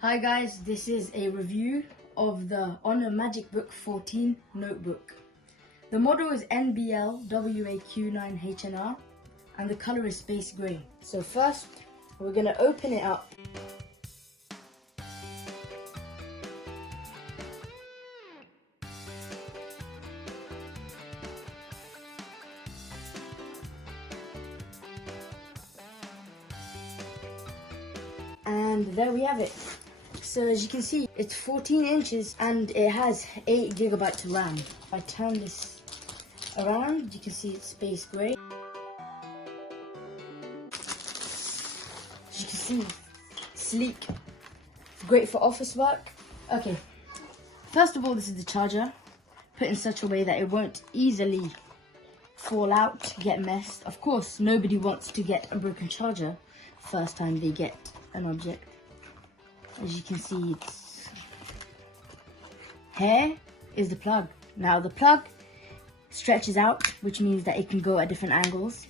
Hi guys, this is a review of the Honor MAGICBOOK 14 notebook. The model is NBL-WAQ9HNR and the color is space grey. So first, we're going to open it up. And there we have it. So as you can see, it's 14 inches and it has 8 GB RAM. If I turn this around, you can see it's space grey. As you can see, sleek, great for office work. Okay, first of all, this is the charger, put in such a way that it won't easily fall out, get messed. Of course, nobody wants to get a broken charger first time they get an object. As you can see, here is the plug. Now the plug stretches out, which means that it can go at different angles,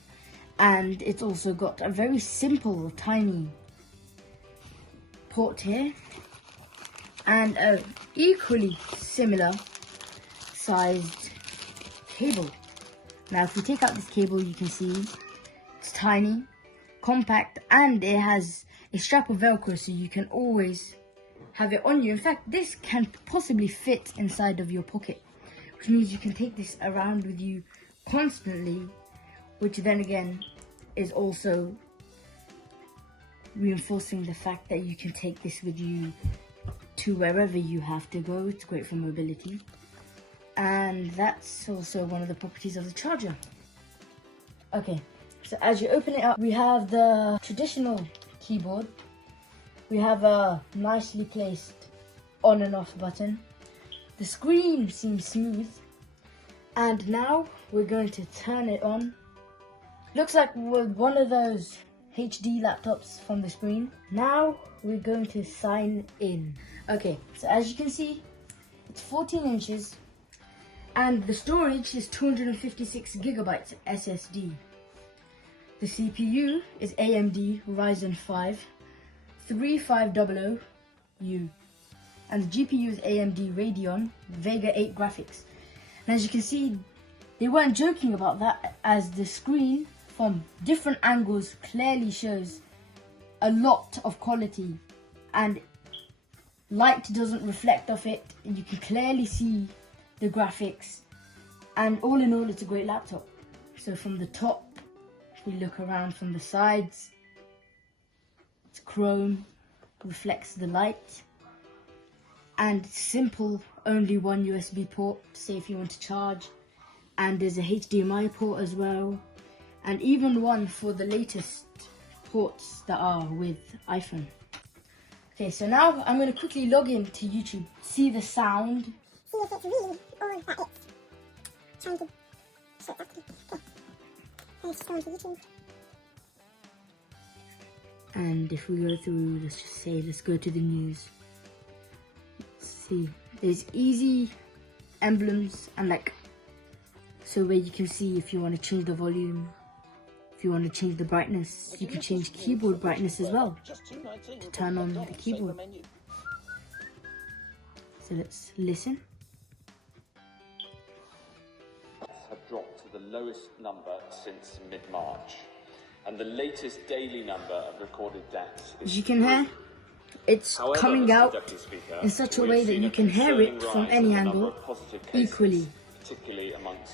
and it's also got a very simple tiny port here and a equally similar sized cable. Now if we take out this cable, you can see it's tiny, compact, and it has a strap of Velcro, so you can always have it on you. In fact, this can possibly fit inside of your pocket, which means you can take this around with you constantly, which then again is also reinforcing the fact that you can take this with you to wherever you have to go. It's great for mobility, and that's also one of the properties of the charger. Okay, so as you open it up, we have the traditional keyboard. We have a nicely placed on and off button. The screen seems smooth, and now we're going to turn it on. Looks like one of those HD laptops from the screen. Now we're going to sign in. Okay, so as you can see, it's 14 inches and the storage is 256 GB SSD. The CPU is AMD Ryzen 5 3500U, and the GPU is AMD Radeon Vega 8 Graphics. And as you can see, they weren't joking about that, as the screen from different angles clearly shows a lot of quality and light doesn't reflect off it. You can clearly see the graphics, and all in all, it's a great laptop. So from the top, if we look around from the sides, it's chrome, reflects the light, and simple, only one USB port, say if you want to charge, and there's a HDMI port as well, and even one for the latest ports that are with iPhone. Okay, so now I'm going to quickly log in to YouTube, see the sound. See if it's really or that it's trying to shut back. Let's go to YouTube. And if we go through, let's just say, let's go to the news. Let's see, there's easy emblems and so where you can see if you want to change the volume, if you want to change the brightness, you can change keyboard brightness as well to turn on the keyboard. So let's listen. Have dropped to the lowest number since mid-March, and the latest daily number of recorded deaths is, as you can hear, it's coming out in such a way that you can hear it from any angle equally.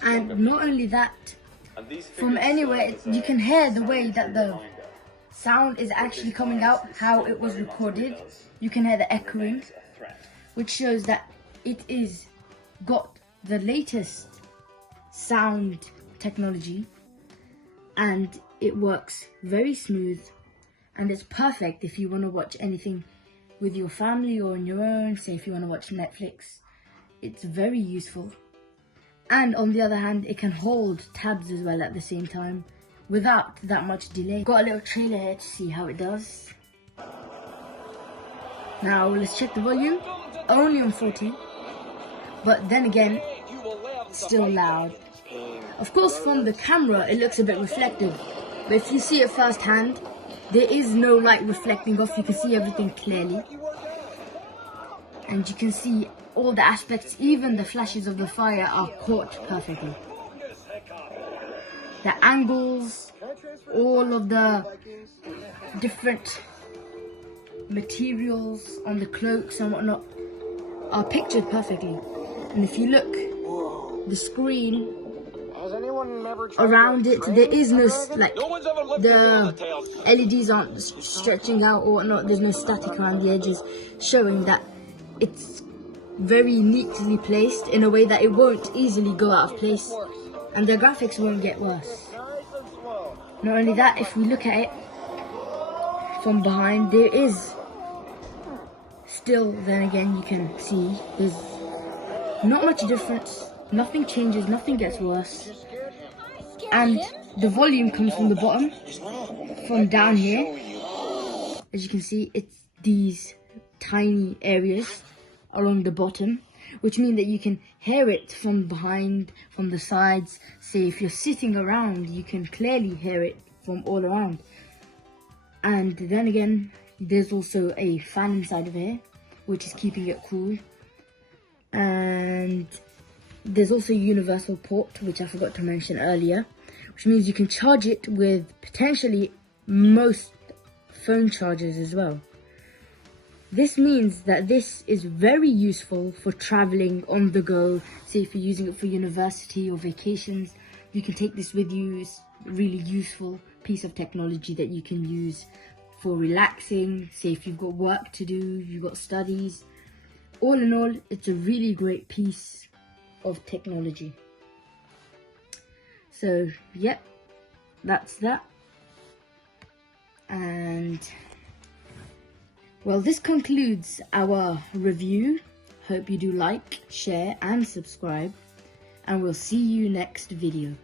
And not only that, from anywhere you can hear the way that the sound is actually coming out, how it was recorded. You can hear the echoing, which shows that it is got the latest sound technology, and it works very smooth, and it's perfect if you want to watch anything with your family or on your own. Say if you want to watch Netflix, it's very useful. And on the other hand, it can hold tabs as well at the same time without that much delay. Got a little trailer here to see how it does. Now let's check the volume. Only on 40, but then again, still loud. Of course, from the camera, it looks a bit reflective. But if you see it firsthand, there is no light reflecting off. You can see everything clearly. And you can see all the aspects, even the flashes of the fire are caught perfectly. The angles, all of the different materials on the cloaks and whatnot are pictured perfectly. And if you look, the screen around it, there is no, like, the LEDs aren't stretching out or whatnot. There's no static around the edges, showing that it's very neatly placed in a way that it won't easily go out of place, and the graphics won't get worse. Not only that, if we look at it from behind, there is still, then again, you can see there's not much difference. Nothing changes, nothing gets worse. And the volume comes from the bottom, from down here. As you can see, it's these tiny areas along the bottom, which mean that you can hear it from behind, from the sides. Say if you're sitting around, you can clearly hear it from all around. And then again, there's also a fan inside of here, which is keeping it cool. And there's also a universal port, which I forgot to mention earlier, which means you can charge it with potentially most phone chargers as well. This means that this is very useful for traveling on the go. Say if you're using it for university or vacations, you can take this with you. It's a really useful piece of technology that you can use for relaxing. Say if you've got work to do, you've got studies. All in all, it's a really great piece of technology. So, yep, that's that. And well, this concludes our review. Hope you do like, share and subscribe, and we'll see you next video.